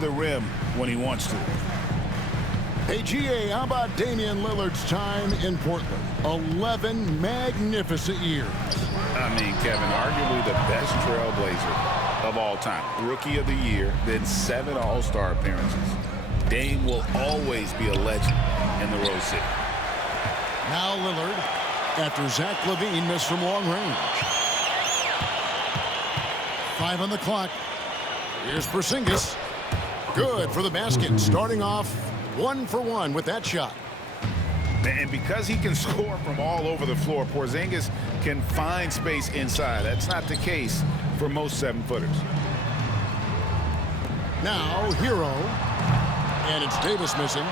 the rim when he wants to. Hey, GA, how about Damian Lillard's time in Portland? 11 magnificent years. I mean, Kevin, arguably the best trailblazer of all time. Rookie of the year, then 7 All-Star appearances. Dame will always be a legend in the Rose City. Now Lillard, after Zach LaVine missed from long range. 5 on the clock. Here's Porzingis. Good for the basket, starting off 1 for 1 with that shot. And because he can score from all over the floor, Porzingis can find space inside. That's not the case for most 7-footers. Now Hero, and it's Davis missing.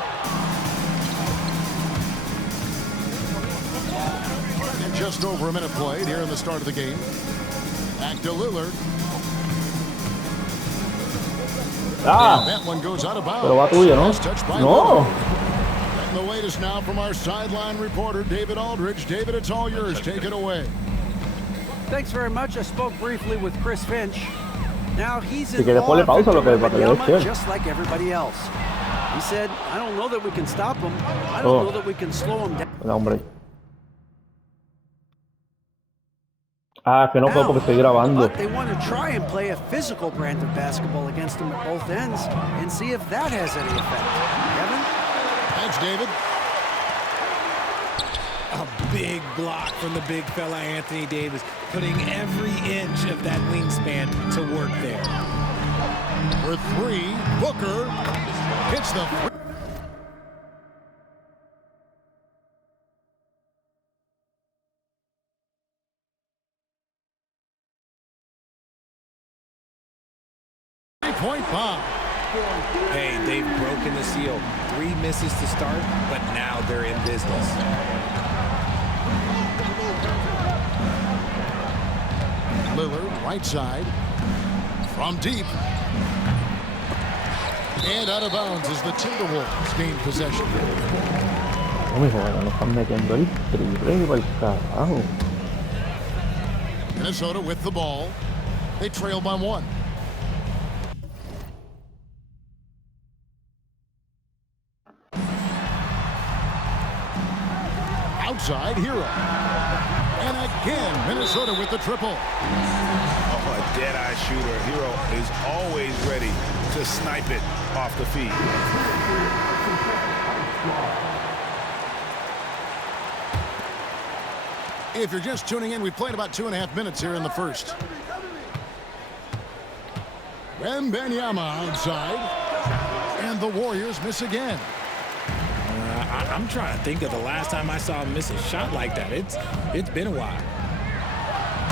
And just over a minute played here in the start of the game. Back to Lillard. Ah, that one goes out of bounds. pero va tuyo, ¿no? No. And the latest now from our sideline reporter, David Aldridge. David, it's all yours. Take it away. Thanks very much. I spoke briefly with Chris Finch. Now he's Si in quieres ponle pausa lo que para que lo escuche. just like everybody else. He said, I don't know that we can stop him. I don't know that we can slow him down. No, hombre. Ah, que no puedo porque estoy grabando. But they want to try and play a physical brand of basketball against him at both ends and see if that has any effect. Kevin? Thanks, David. A big block from the big fella Anthony Davis, putting every inch of that wingspan to work there. For 3, Booker hits the... Point bomb. Hey, they've broken the seal. 3 misses to start, but now they're in business. Lillard, right side. From deep. And out of bounds as the Timberwolves gain possession. No me jodas, no están metiendo el triple por el carajo. Minnesota with the ball. They trail by 1. Outside, Hero. And again, Minnesota with the triple. Oh, a dead-eye shooter. Hero is always ready to snipe it off the feet. If you're just tuning in, we played about 2.5 minutes here in the first. Wembanyama outside. And the Warriors miss again. I'm trying to think of the last time I saw him miss a shot like that. It's been a while.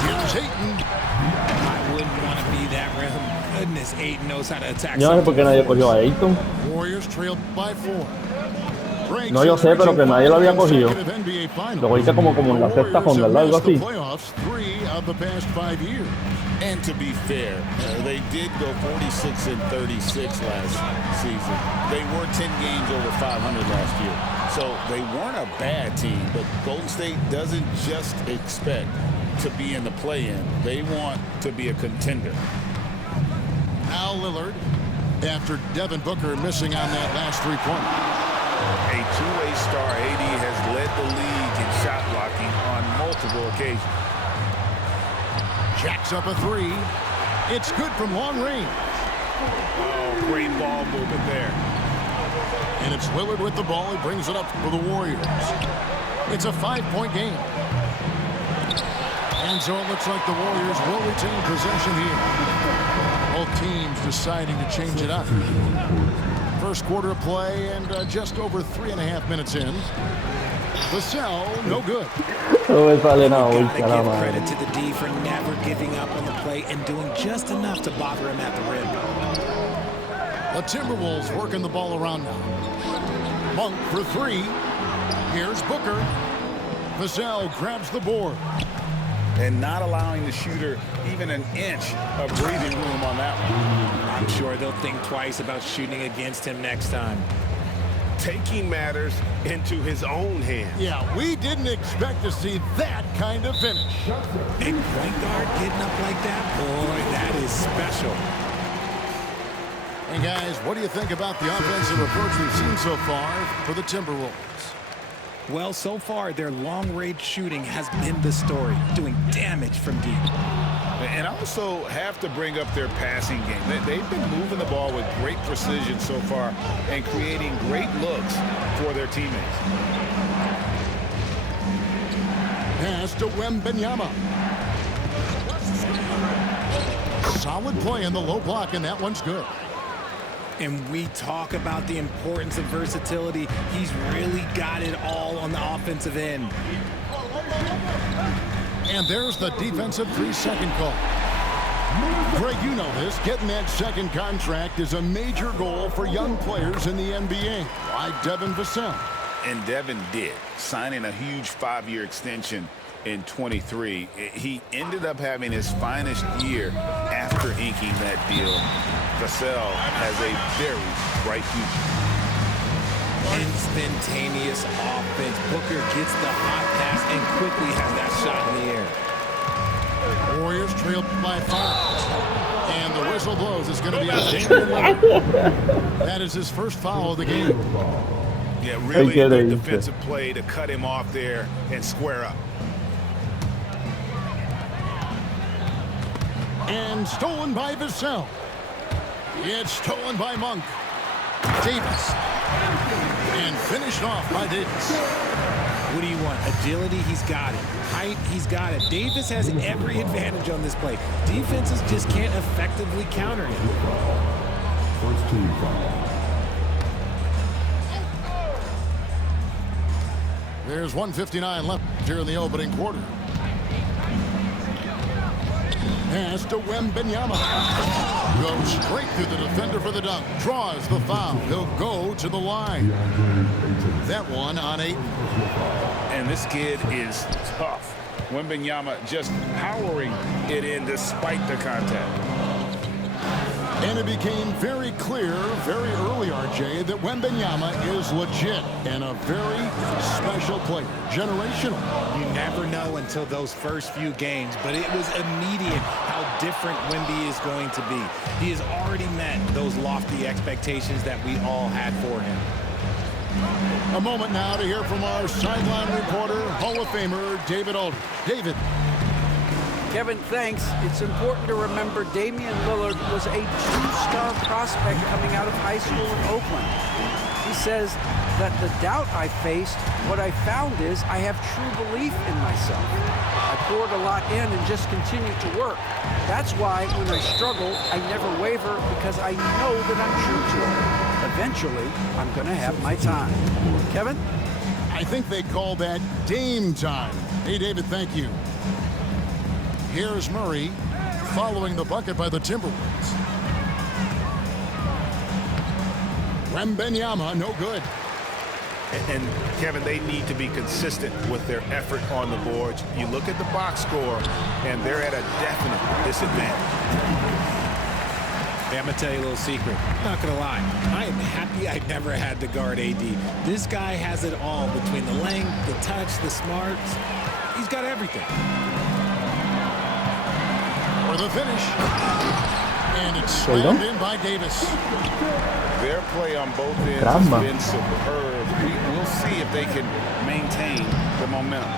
Here's Ayton. I wouldn't want to be that rim. Goodness, Ayton knows how to attack. Yo no sé por qué nadie cogió a Ayton. Warriors trailed by 4. No, yo sé, pero que nadie lo había cogido. Lo cogiste como en la sexta ronda, ¿verdad? Algo así. And to be fair, they did go 46 and 36 last season. They were 10 games over 500 last year. So they weren't a bad team, but Golden State doesn't just expect to be in the play-in. They want to be a contender. Now Lillard, after Devin Booker missing on that last 3-pointer. A two-way star, AD has led the league in shot blocking on multiple occasions. Jacks up a 3. It's good from long range. Oh, great ball movement there. And it's Lillard with the ball. He brings it up for the Warriors. It's a 5-point game. And so it looks like the Warriors will retain possession here. Both teams deciding to change it up. First quarter of play and just over 3.5 minutes in. Vassell, no good. Gotta give credit to the D for never giving up on the play and doing just enough to bother him at the rim. The Timberwolves working the ball around now. Monk for 3. Here's Booker. Vassell grabs the board. And not allowing the shooter even an inch of breathing room on that one. I'm sure they'll think twice about shooting against him next time. Taking matters into his own hands. Yeah, we didn't expect to see that kind of finish. A point guard getting up like that, boy, that is special. And guys, what do you think about the offensive approach we've seen so far for the Timberwolves? Well, so far, their long-range shooting has been the story, doing damage from deep. And also have to bring up their passing game. They've been moving the ball with great precision so far and creating great looks for their teammates. Pass to Wembanyama. Solid play in the low block, and that one's good. And we talk about the importance of versatility. He's really got it all on the offensive end. And there's the defensive 3-second call. Greg, you know this. Getting that second contract is a major goal for young players in the NBA, like Devin Vassell. And Devin did, signing a huge 5-year extension in 23. He ended up having his finest year after inking that deal. Vassell has a very bright future. Instantaneous offense. Booker gets the hot pass and quickly has that shot in the air. Warriors trailed by 5. And the whistle blows. It's going to be a Damian Lillard. That is his first foul of the game. Yeah, really good defensive play to cut him off there and square up. And stolen by Vassell. It's stolen by Monk. Davis. And finished off by Davis. What do you want? Agility, he's got it. Height, he's got it. Davis has every advantage on this play. Defenses just can't effectively counter him. First team foul. There's 1:59 left here in the opening quarter. Pass to Wembanyama. Goes straight through the defender for the dunk. Draws the foul. He'll go to the line. That one on 8. And this kid is tough. Wembanyama just powering it in despite the contact. And it became very clear very early, RJ, that Wembanyama is legit and a very special player. Generational. You never know until those first few games, but it was immediate how different Wemby is going to be. He has already met those lofty expectations that we all had for him. A moment now to hear from our sideline reporter, Hall of Famer David Aldridge. David. Kevin, thanks. It's important to remember Damian Lillard was a 2-star prospect coming out of high school in Oakland. He says that the doubt I faced, what I found is I have true belief in myself. I poured a lot in and just continued to work. That's why when I struggle, I never waver because I know that I'm true to it. Eventually, I'm going to have my time. Kevin? I think they call that Dame time. Hey, David, thank you. Here's Murray following the bucket by the Timberwolves. Wembanyama, no good. And Kevin, they need to be consistent with their effort on the boards. You look at the box score, and they're at a definite disadvantage. Hey, I'm going to tell you a little secret. I'm not going to lie. I am happy I never had to guard AD. This guy has it all between the length, the touch, the smarts. He's got everything. For the finish. And it's slammed in by Davis. Their play on both ends has been superb. We'll see if they can maintain the momentum.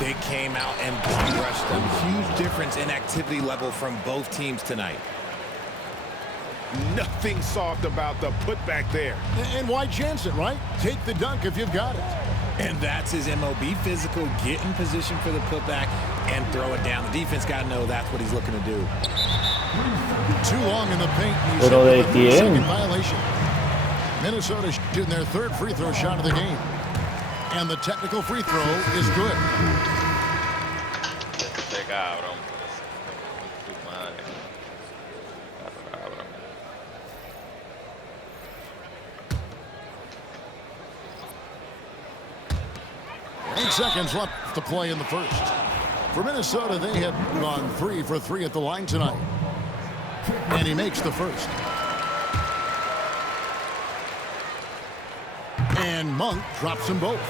They came out and rushed them. Huge difference in activity level from both teams tonight. Nothing soft about the putback there. And why chance it, right? Take the dunk if you've got it. And that's his MO. Be physical, get in position for the putback, and throw it down. The defense got to know that's what he's looking to do. Too long in the paint. Pero de quién? Second violation. Minnesota shooting their third free throw shot of the game. And the technical free throw is good. Este cabrón. Tu madre. Cabrón. 8 seconds left to play in the first. For Minnesota, they have gone 3 for 3 at the line tonight. And he makes the first. And Monk drops them both.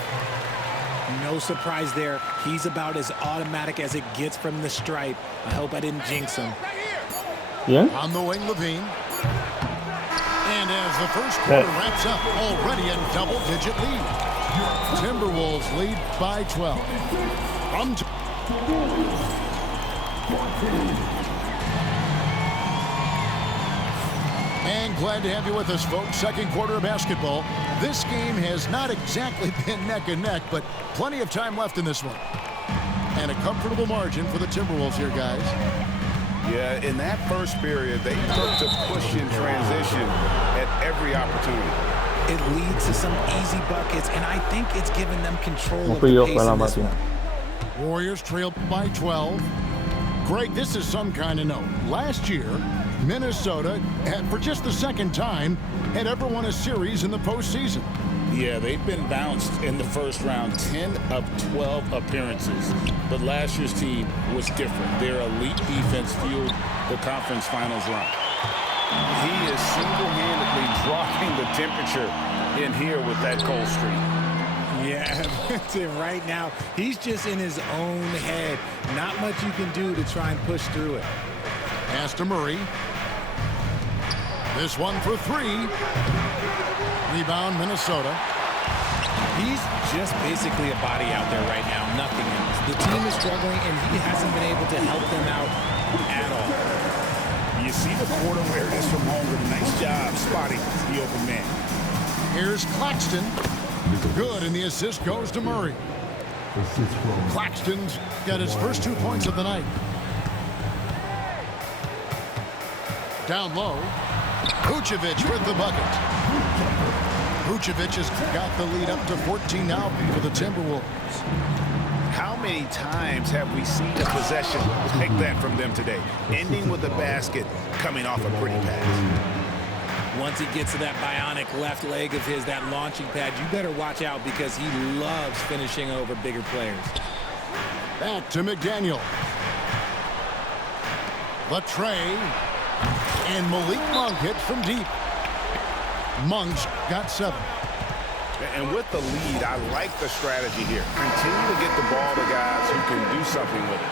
No surprise there. He's about as automatic as it gets from the stripe. I hope I didn't jinx him. Yeah. On the wing, Levine. as the first quarter wraps up, already a double-digit lead. Timberwolves lead by 12. And glad to have you with us, folks. Second quarter of basketball. This game has not exactly been neck and neck, but plenty of time left in this one. And a comfortable margin for the Timberwolves here, guys. Yeah, in that first period, they look to push in transition at every opportunity. It leads to some easy buckets, and I think it's given them control of the pace in this one. Warriors trail by 12. Greg, this is some kind of note. Last year, Minnesota, for just the second time, had ever won a series in the postseason. Yeah, they've been bounced in the first round, 10 of 12 appearances. But last year's team was different. Their elite defense fueled the conference finals run. He is single-handedly dropping the temperature in here with that cold streak. Yeah, right now, he's just in his own head. Not much you can do to try and push through it. Pass to Murray. This one for three. Rebound, Minnesota. He's just basically a body out there right now, nothing else. The team is struggling, and he hasn't been able to help them out at all. You see the court awareness from Holmgren. Nice job spotting the open man. Here's Claxton. Good, and the assist goes to Murray. Claxton's got his first 2 points of the night. Down low. Vucevic with the bucket. Vucevic has got the lead up to 14 now for the Timberwolves. How many times have we seen a possession like that from them today? Ending with a basket, coming off a pretty pass. Once he gets to that bionic left leg of his, that launching pad, you better watch out because he loves finishing over bigger players. Back to McDaniel. Latrey. And Malik Monk hits from deep. Monk's got 7. And with the lead, I like the strategy here. Continue to get the ball to guys who can do something with it.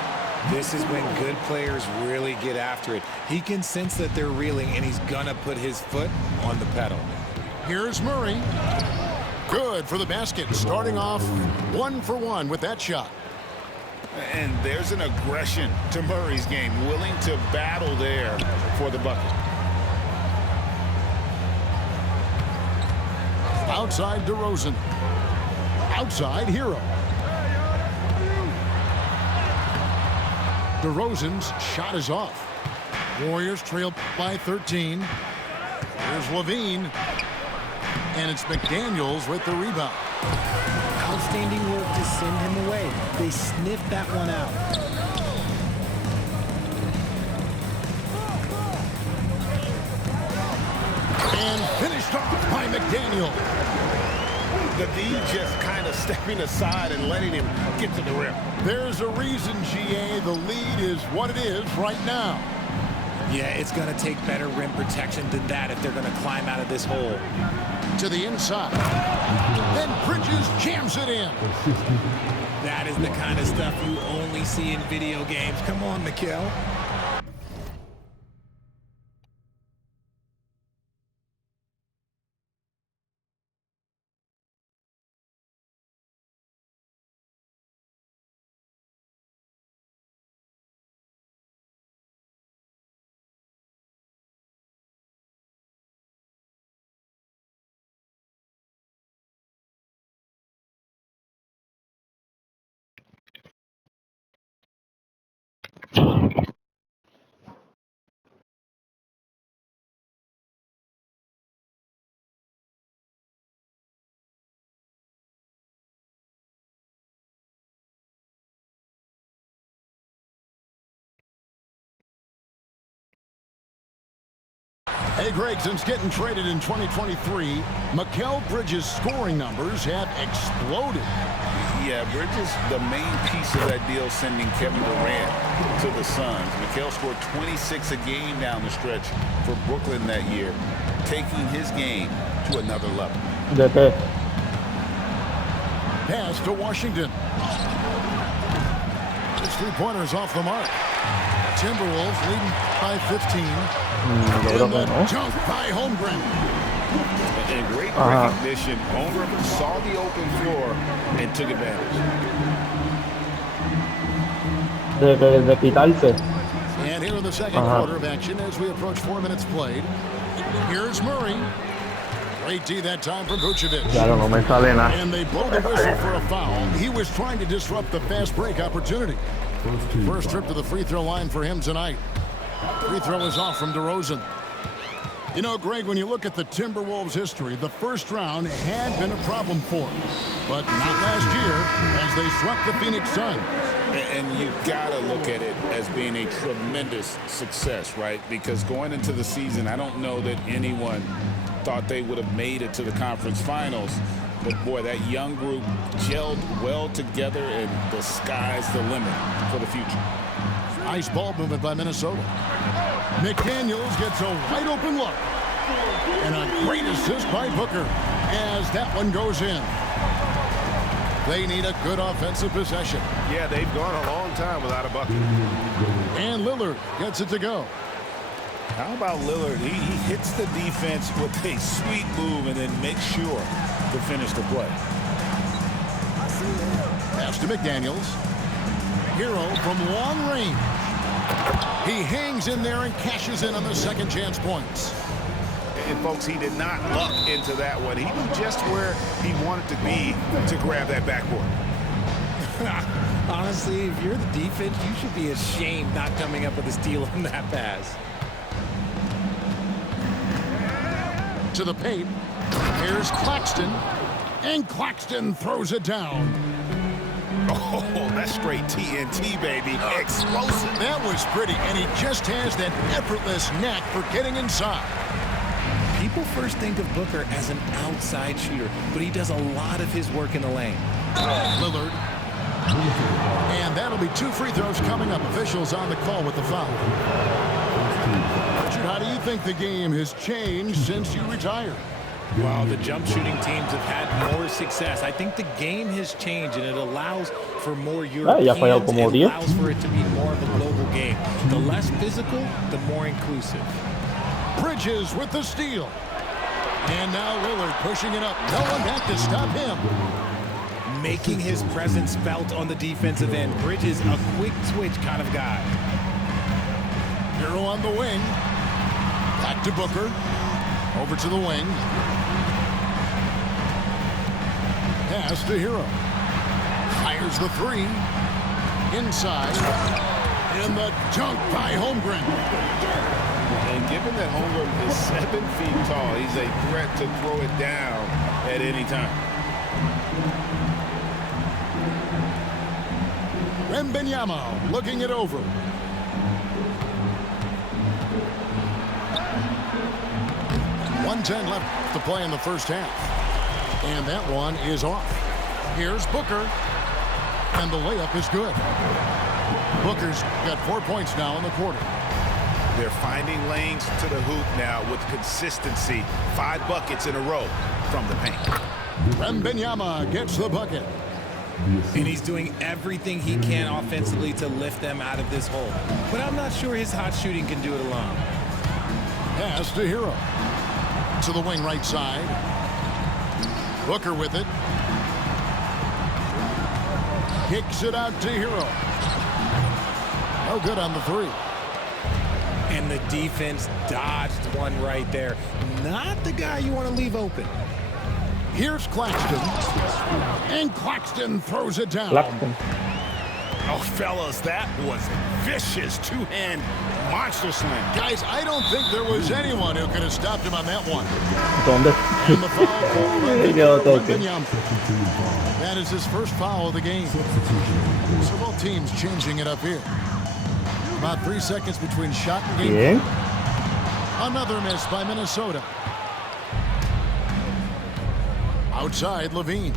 This is when good players really get after it. He can sense that they're reeling, and he's going to put his foot on the pedal. Here's Murray. Good for the basket. Starting off 1 for 1 with that shot. And there's an aggression to Murray's game, willing to battle there for the bucket. Outside DeRozan. Outside Hero. DeRozan's shot is off. Warriors trail by 13. Here's Levine. And it's McDaniels with the rebound. Outstanding work to send him away. They sniffed that one out. And finished off by McDaniel. The D just kind of stepping aside and letting him get to the rim. There's a reason, GA, the lead is what it is right now. Yeah, it's going to take better rim protection than that if they're going to climb out of this hole. To the inside. Then Bridges jams it in. That is the kind of stuff you only see in video games. Come on, Mikal. Hey, Greg, since getting traded in 2023, Mikal Bridges' scoring numbers have exploded. Yeah, Bridges, the main piece of that deal, sending Kevin Durant to the Suns. Mikal scored 26 a game down the stretch for Brooklyn that year, taking his game to another level. Pass to Washington. His three-pointer's off the mark. Timberwolves leading by 15. And the dunk by Holmgren. And great recognition. Owner saw the open floor and took advantage. De quitarse. And here in the second quarter of action as we approach 4 minutes played. Here's Murray. Great D that time from Vucevic. Claro, no me sale nada. And they blow the whistle for a foul. He was trying to disrupt the fast break opportunity. First trip to the free throw line for him tonight. Free throw is off from DeRozan. You know, Greg, when you look at the Timberwolves' history, the first round had been a problem for them. But not last year as they swept the Phoenix Suns. And you gotta look at it as being a tremendous success, right? Because going into the season, I don't know that anyone thought they would have made it to the conference finals. But boy, that young group gelled well together, and the sky's the limit for the future. Nice ball movement by Minnesota. McDaniels gets a wide open look. And a great assist by Booker as that one goes in. They need a good offensive possession. Yeah, they've gone a long time without a bucket. And Lillard gets it to go. How about Lillard? He hits the defense with a sweet move and then makes sure to finish the play. Pass to McDaniels. Hero from long range. He hangs in there and cashes in on the second chance points. And folks, he did not luck into that one. He knew just where he wanted to be to grab that backboard. Honestly, if you're the defense, you should be ashamed not coming up with a steal on that pass. To the paint. Here's Claxton. And Claxton throws it down. Oh, that's straight TNT, baby. Explosive. That was pretty, and he just has that effortless knack for getting inside. People first think of Booker as an outside shooter, but he does a lot of his work in the lane. Lillard. And that'll be 2 free throws coming up. Officials on the call with the foul. Richard, how do you think the game has changed since you retired? Well, the jump shooting teams have had more success. I think the game has changed, and it allows for more Europeans. It allows for it to be more of a global game. The less physical, the more inclusive. Bridges with the steal. And now Lillard pushing it up. No one back to stop him. Making his presence felt on the defensive end. Bridges, a quick switch kind of guy. Hero on the wing. Back to Booker. Over to the wing. Pass to Hero. Fires the 3. Inside. And the dunk by Holmgren. And given that Holmgren is 7 feet tall, he's a threat to throw it down at any time. Wembanyama looking it over. .110 left to play in the first half. And that one is off. Here's Booker. And the layup is good. Booker's got 4 points now in the quarter. They're finding lanes to the hoop now with consistency. 5 buckets in a row from the paint. Wembanyama gets the bucket. And he's doing everything he can offensively to lift them out of this hole. But I'm not sure his hot shooting can do it alone. Pass to Hero. To the wing right side. Booker with it. Kicks it out to Hero. No good on the 3. And the defense dodged one right there. Not the guy you want to leave open. Here's Claxton. And Claxton throws it down. Claxton. Oh, fellas, that was a vicious 2-hand monster slam. Guys, I don't think there was anyone who could have stopped him on that one. ¿Dónde? And the foul Y quedó for toque. Wembanyama. That is his first foul of the game. So both teams changing it up here. About 3 seconds between shot and game. Bien. Another miss by Minnesota. Outside, Levine.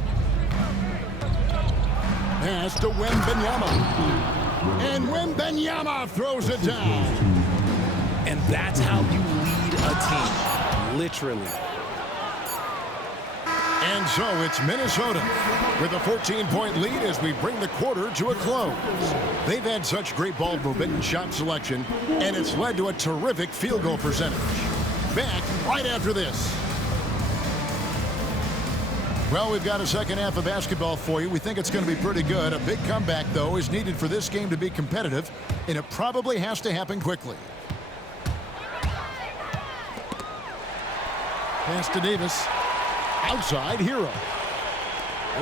Pass to Wembanyama. And Wembanyama throws it down. And that's how you lead a team, literally. And so it's Minnesota with a 14-point lead as we bring the quarter to a close. They've had such great ball movement and shot selection, and it's led to a terrific field goal percentage. Back right after this. Well, we've got a second half of basketball for you. We think it's going to be pretty good. A big comeback, though, is needed for this game to be competitive, and it probably has to happen quickly. Pass to Davis. Outside, Hero.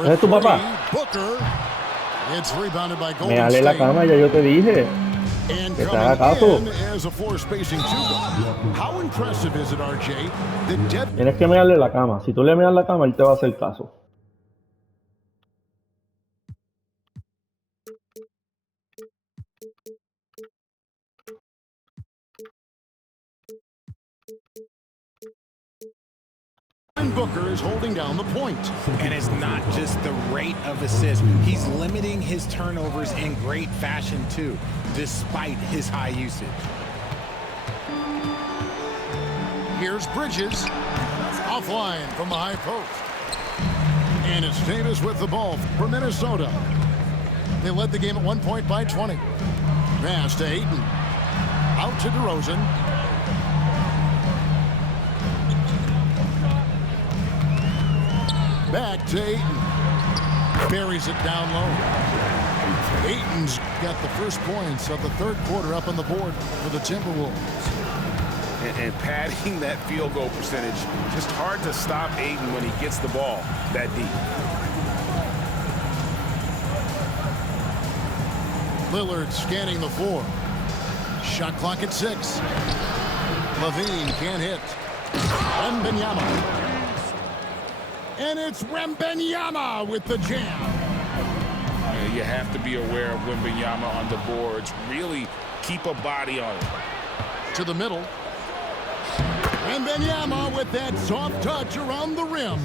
¿Es tu papá? Booker. It's rebounded by Golden Me dale la State. cama, ya yo te dije. And Que te haga caso. coming in as a floor spacing two. How impressive is it, RJ? Tienes que mearle la cama. Si tú le meas la cama, él te va a hacer caso. Booker is holding down the point. And it's not just the rate of assists. He's limiting his turnovers in great fashion, too, despite his high usage. Here's Bridges. Offline from the high post. And it's Davis with the ball for Minnesota. They led the game at 1 point by 20. Pass to Ayton. Out to DeRozan. Back to Ayton. Buries it down low. Ayton's got the first points of the third quarter up on the board for the Timberwolves. And padding that field goal percentage, just hard to stop Ayton when he gets the ball that deep. Lillard scanning the floor. Shot clock at 6. Levine can't hit. Wembanyama. And it's Wembanyama with the jam. You have to be aware of Wembanyama on the boards. Really keep a body on it. To the middle. Wembanyama with that soft touch around the rim.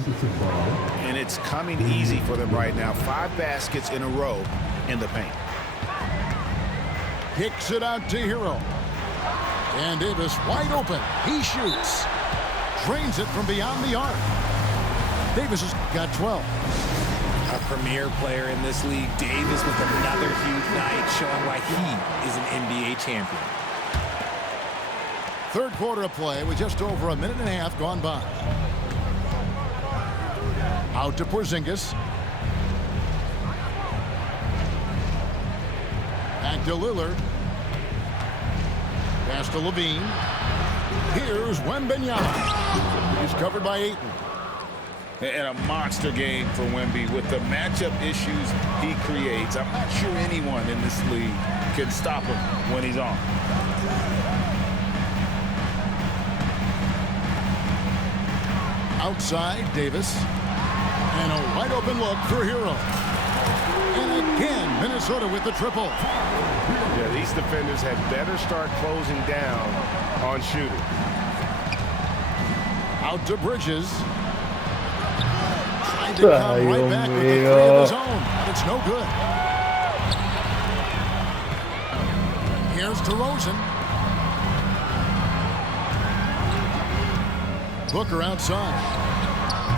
And it's coming easy for them right now. 5 baskets in a row in the paint. Kicks it out to Hero. And Davis wide open. He shoots. Drains it from beyond the arc. Davis has got 12. A premier player in this league, Davis with another huge night, showing why he is an NBA champion. Third quarter of play with just over a minute and a half gone by. Out to Porzingis. Back to Lillard. Pass to Levine. Here's Wembanyama. He's covered by Ayton. And a monster game for Wemby with the matchup issues he creates. I'm not sure anyone in this league can stop him when he's on. Outside, Davis. And a wide open look for Hero. And again, Minnesota with the triple. Yeah, these defenders had better start closing down on shooting. Out to Bridges. Trying to come right back with the 3 of his own. It's no good. Here's DeRozan. Booker outside.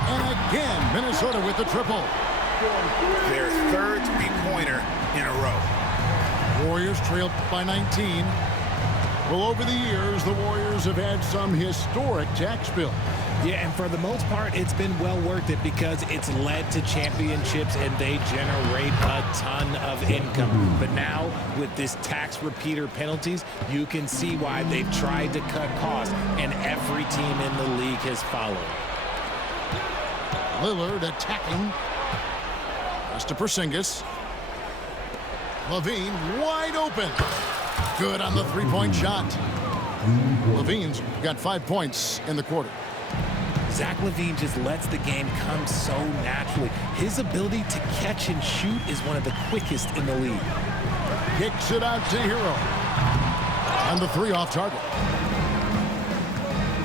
And again, Minnesota with the triple. Their third three-pointer in a row. Warriors trailed by 19. Well, over the years, the Warriors have had some historic tax bills. Yeah, and for the most part, it's been well worth it because it's led to championships and they generate a ton of income. But now, with this tax repeater penalties, you can see why they've tried to cut costs, and every team in the league has followed. Lillard attacking. Pass to Porzingis. Levine wide open. Good on the three-point shot. Levine's got 5 points in the quarter. Zach LaVine just lets the game come so naturally. His ability to catch and shoot is one of the quickest in the league. Kicks it out to Hero. And the 3 off target.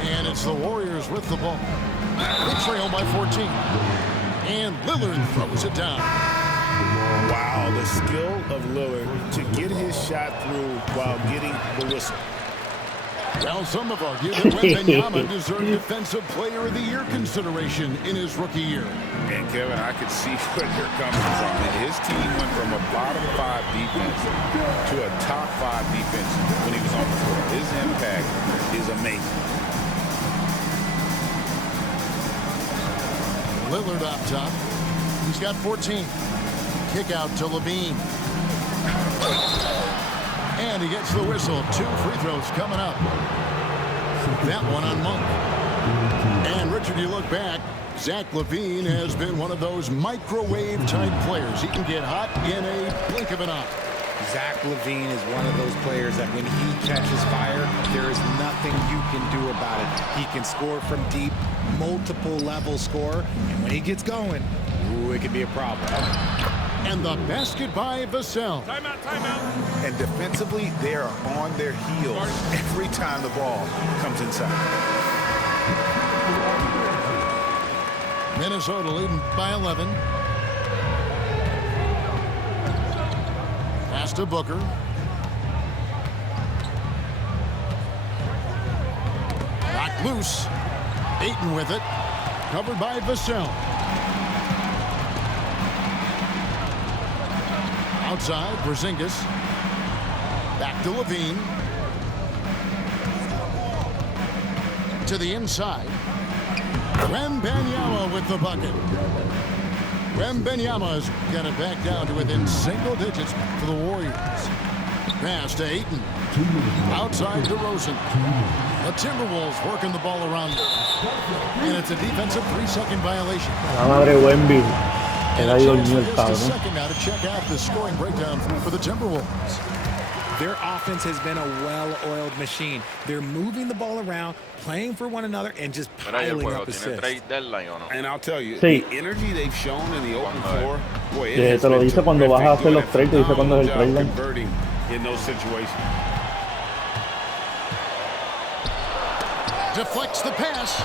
And it's the Warriors with the ball. They trail by 14. And Lillard throws it down. Wow, the skill of Lillard to get his shot through while getting the whistle. Well, some have argued that Wembanyama deserved Defensive Player of the Year consideration in his rookie year. And Kevin, I could see where they're coming from. His team went from a bottom 5 defense to a top 5 defense when he was on the floor. His impact is amazing. Lillard up top. He's got 14. Kick out to Levine. And he gets the whistle. 2 free throws coming up. That one on Monk. And Richard, you look back, Zach LaVine has been one of those microwave-type players. He can get hot in a blink of an eye. Zach LaVine is one of those players that when he catches fire, there is nothing you can do about it. He can score from deep, multiple level score, and when he gets going, ooh, it can be a problem. And the basket by Vassell. Timeout, timeout. And defensively, they are on their heels every time the ball comes inside. Minnesota leading by 11. Pass to Booker. Knocked loose. Ayton with it. Covered by Vassell. Outside, Porzingis. Back to Levine. To the inside. Wembanyama with the bucket. Wembanyama's got it back down to within single digits for the Warriors. Pass to Ayton. Outside to Rosen. The Timberwolves working the ball around them. And it's a defensive 3-second violation. La madre Wemby. And a chance for just a second now to check out the scoring breakdown for the Timberwolves. Their offense has been a well-oiled machine. They're moving the ball around, playing for one another, and just piling up assists. And I'll tell you, Sí. the energy they've shown in the open floor, boy, it Sí, has te lo been dice cuando vas a hacer los trades, te dice terrific. cuando es el Phenomenal trade job line. converting in those situations. Deflects the pass.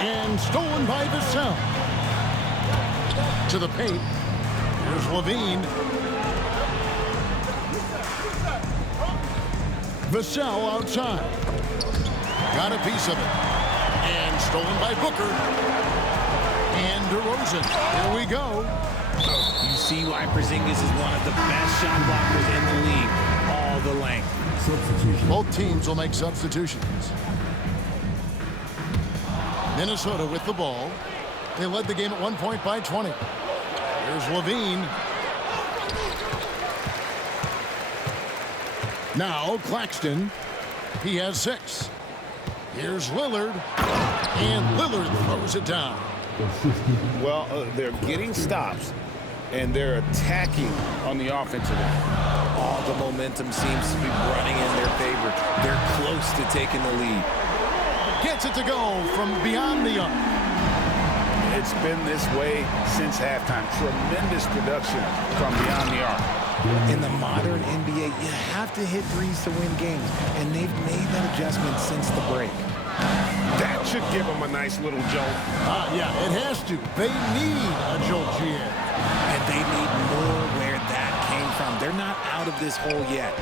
And stolen by Vassell. To the paint. Here's Levine. Vassell outside. Got a piece of it. And stolen by Booker. And DeRozan. Here we go. You see why Porzingis is one of the best shot blockers in the league. All the length. Substitution. Both teams will make substitutions. Minnesota with the ball. They led the game at 1 point by 20. Here's Levine. Now Claxton. He has 6. Here's Lillard. And Lillard throws it down. Well, they're getting stops, and they're attacking on the offensive end. All the momentum seems to be running in their favor. They're close to taking the lead. Gets it to go from beyond the arc. It's been this way since halftime. Tremendous production from beyond the arc. In the modern NBA, you have to hit threes to win games, and they've made that adjustment since the break. That should give them a nice little jolt. Yeah, it has to. They need a jolt GM. And they need more where that came from. They're not out of this hole yet.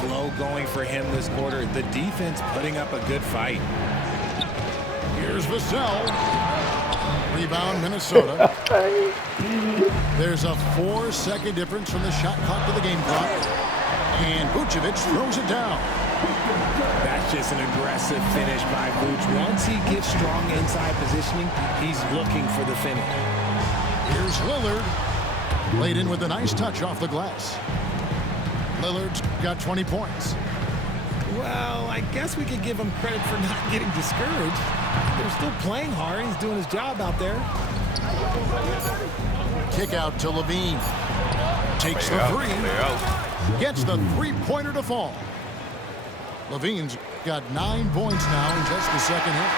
Slow going for him this quarter. The defense putting up a good fight. Here's Vassell. Rebound, Minnesota. There's a 4-second difference from the shot clock to the game clock. And Vucevic throws it down. That's just an aggressive finish by Vooch. Once he gets strong inside positioning, he's looking for the finish. Here's Lillard. Laid in with a nice touch off the glass. Lillard's got 20 points. Well, I guess we could give him credit for not getting discouraged. They're still playing hard. He's doing his job out there. Kick out to Levine. Takes the three. Gets the three-pointer to fall. Levine's got 9 points now in just the second hit.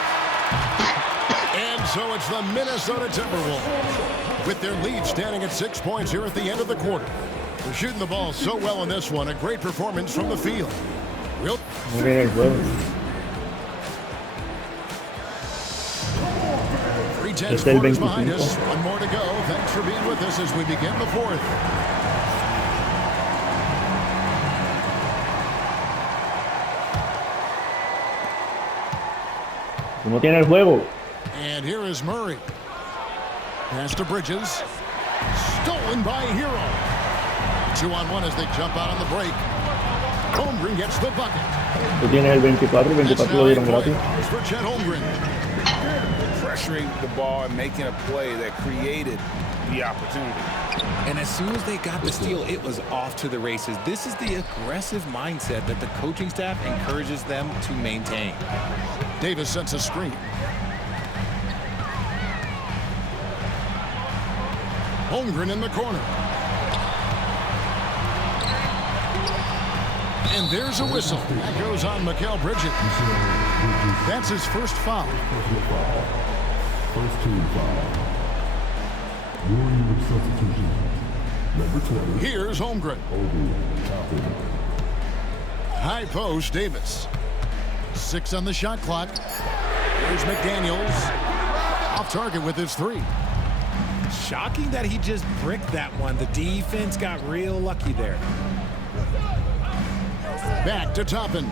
And so it's the Minnesota Timberwolves with their lead standing at 6 points here at the end of the quarter. They're shooting the ball so well in this one. A great performance from the field. Real. Es el 25. Behind us. One more to go. Thanks for being with us as we begin the fourth. ¿Cómo tiene el juego? And here is Murray. Pass to Bridges. Stolen by Hero. 2-on-1 as they jump out on the break. Holmgren gets the bucket. Tú tienes el 24 y 24 lo dieron gratis. For Chet Holmgren. pressuring the ball and making a play that created the opportunity. And as soon as they got the steal, it was off to the races. This is the aggressive mindset that the coaching staff encourages them to maintain. Davis sends a screen. Holmgren in the corner. And there's a whistle. That goes on Mikal Bridges. That's his first foul. First team foul. Warning substitution. Number 20. Here's Holmgren. High post, Davis. 6 on the shot clock. Here's McDaniels. Off target with his 3. Shocking that he just bricked that one. The defense got real lucky there. Back to Toppin.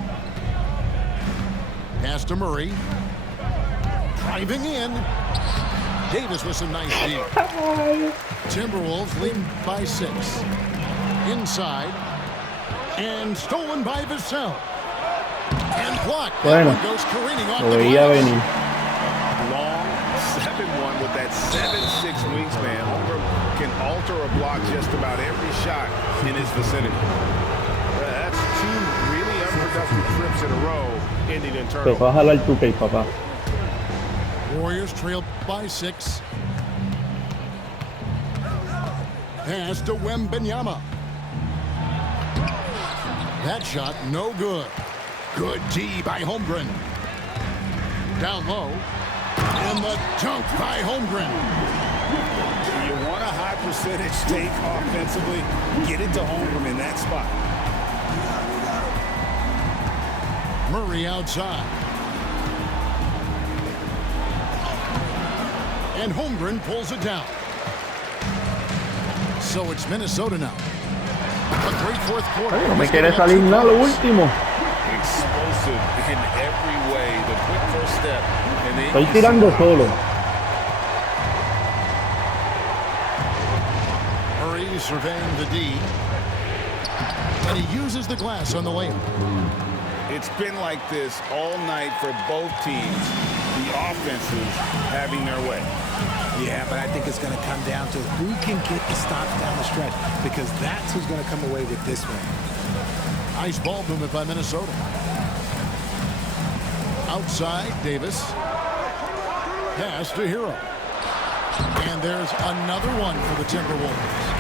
Pass to Murray. Driving in. Davis with some nice D. Timberwolves lead by 6. Inside. And stolen by Vassell. And blocked. Bueno, That one goes careening off lo the veía glass. venir. Long 7-1 with that 7'6" wingspan. Holmgren can alter a block just about every shot in his vicinity. That's 2 really unproductive trips in a row ending in Te turnover. vas a jalar tu cake, papá. Warriors trail by 6. Pass to Wembanyama. That shot no good. Good D by Holmgren. Down low. And the dunk by Holmgren. You want a high percentage take offensively, get it to Holmgren in that spot. Murray outside. And Holmgren pulls it down. So it's Minnesota now. A great fourth quarter. Ay, no me quiere salir nada lo último. Explosive in every way. The quick first step. And then Estoy tirando solo. Murray surveying the D. And he uses the glass on the layup. it's been like this all night for both teams. The offenses having their way. Yeah, but I think it's going to come down to who can get the stops down the stretch, because that's who's going to come away with this one. Nice ball movement by Minnesota. Outside, Davis. Pass to Hero. And there's another one for the Timberwolves.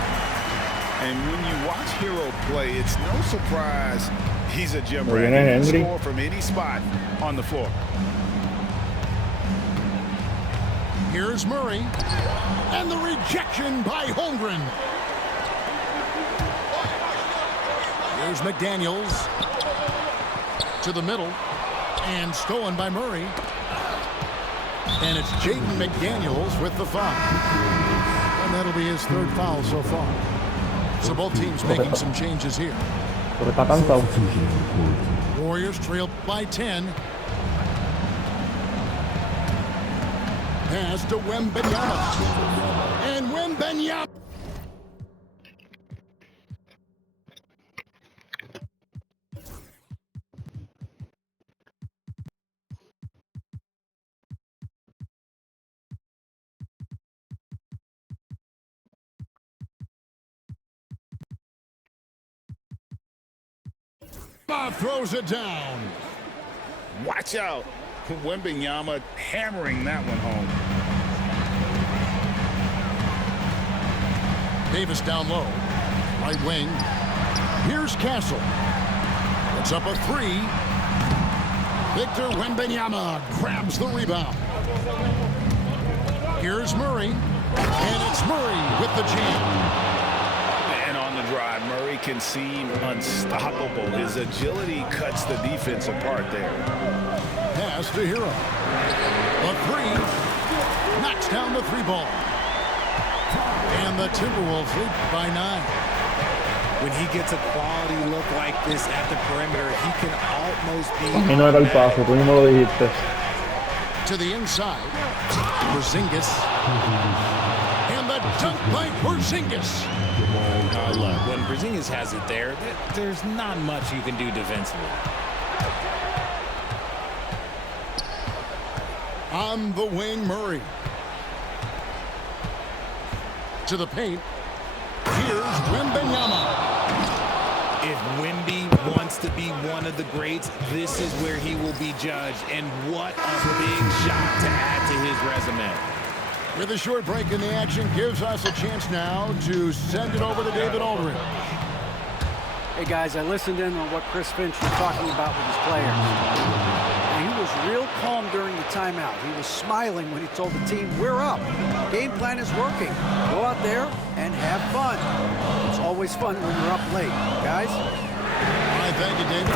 And when you watch Hero play, it's no surprise he's a gem rat. He can score from any spot on the floor. Here's Murray. And the rejection by Holmgren. Here's McDaniels. To the middle. And stolen by Murray. And it's Jaden McDaniels with the foul. And that'll be his third foul so far. So both teams making some changes here. Warriors trail by 10. Pass to Wembanyama. And Wembanyama. Throws it down. Watch out. Wembanyama hammering that one home. Davis down low. Right wing. Here's Castle. It's up a three. Victor Wembanyama grabs the rebound. Here's Murray. And it's Murray with the jam. And on the drive, Murray can seem unstoppable. His agility cuts the defense apart there. Pass to Hero. A three. Knocks down the three ball. And the Timberwolves lead by 9. When he gets a quality look like this at the perimeter, he can almost be... Y no era el paso, tú mismo lo dijiste. To the inside. Porzingis. And the dunk by Porzingis. Look, when Porzingis has it there, there's not much you can do defensively. On the wing, Murray. To the paint. Here's Wembanyama. If Wemby wants to be one of the greats, this is where he will be judged. And what a big shot to add to his resume. With a short break in the action, gives us a chance now to send it over to David Aldridge. Hey guys, I listened in on what Chris Finch was talking about with his players. And he was real calm during the timeout. He was smiling when he told the team, we're up. Game plan is working. Go out there and have fun. It's always fun when you're up late, guys. All right, thank you, David.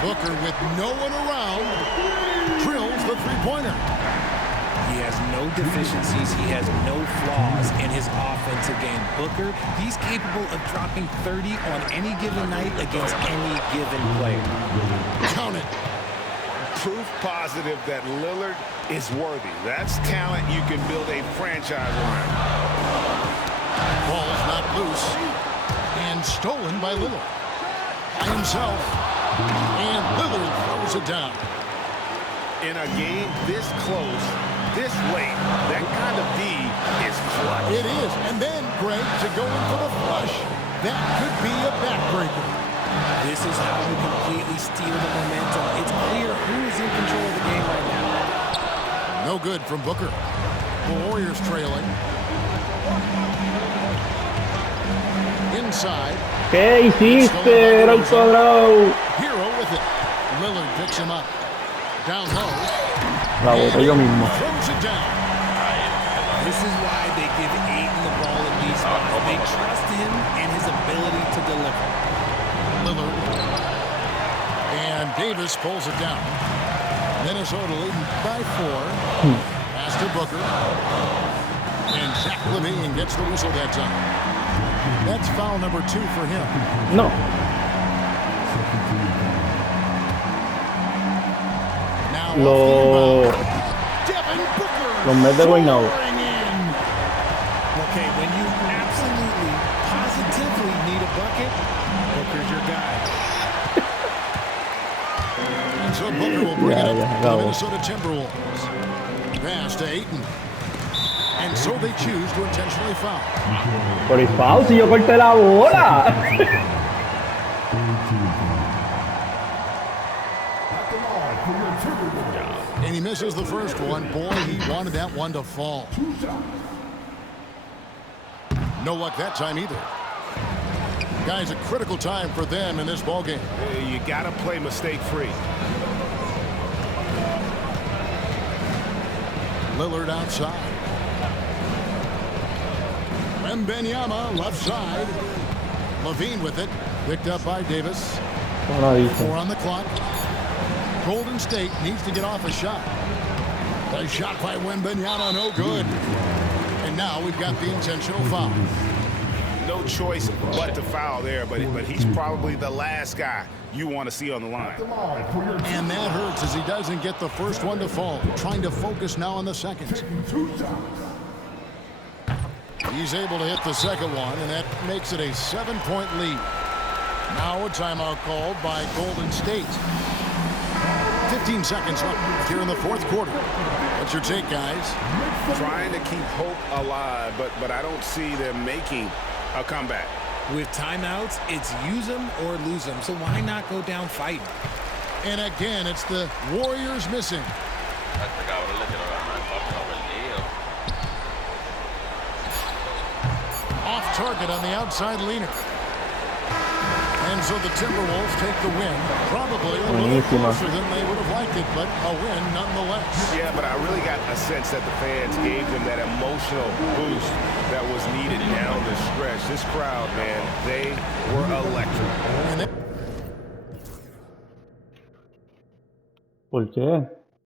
Booker, with no one around, drills the three-pointer. He has no deficiencies. He has no flaws in his offensive game. Booker, he's capable of dropping 30 on any given night against any given player. Count it. Proof positive that Lillard is worthy. That's talent you can build a franchise around. Ball's not loose. And stolen by Lillard. By himself. And Lillard throws it down. In a game this close, this late, that kind of D is clutch. It is. And then, Greg, to go in for the flush. That could be a backbreaker. This is how you completely steal the momentum. It's clear who is in control of the game right now. No good from Booker. The Warriors trailing. Inside. ¿Qué hiciste, Gran Cuadrado? Hero with it. Lillard picks him up. Down low. La boté yo mismo. Throws it down. This is why they give Ayton the ball in these spots. They trust him and his ability to deliver. Lillard. And Davis pulls it down. Minnesota leading by 4. Pass to Booker. And Zach LaVine gets the whistle that time. That's foul number 2 for him. No. Now Los mete going out. Okay, when you absolutely, positively need a bucket, Booker's your guy. And so Booker will bring it up to the Minnesota Timberwolves. Pass to Ayton. And so they choose to intentionally foul. Por el foul, si yo corté la bola. And he misses the first one. Boy, he wanted that one to fall. No luck that time either. Guys, a critical time for them in this ballgame. You got to play mistake-free. Lillard outside. Wembanyama left side. LaVine with it. Picked up by Davis. 4 on the clock. Golden State needs to get off a shot. A shot by Wembanyama, no good. And now we've got the intentional foul. No choice but to foul there, but he's probably the last guy you want to see on the line. And that hurts as he doesn't get the first one to fall. Trying to focus now on the second. He's able to hit the second one, and that makes it a 7-point lead. Now a timeout called by Golden State. 15 seconds left here in the fourth quarter. What's your take, guys? Trying to keep hope alive, but I don't see them making a comeback. With timeouts, it's use them or lose them, so why not go down fighting? And again, it's the Warriors missing. Off target on the outside leaner. And so the Timberwolves take the win. Probably a little closer than they would have liked it, but a win nonetheless. Yeah, but I really got a sense that the fans gave them that emotional boost that was needed down the stretch. This crowd, man, they were electric. ¿Por qué?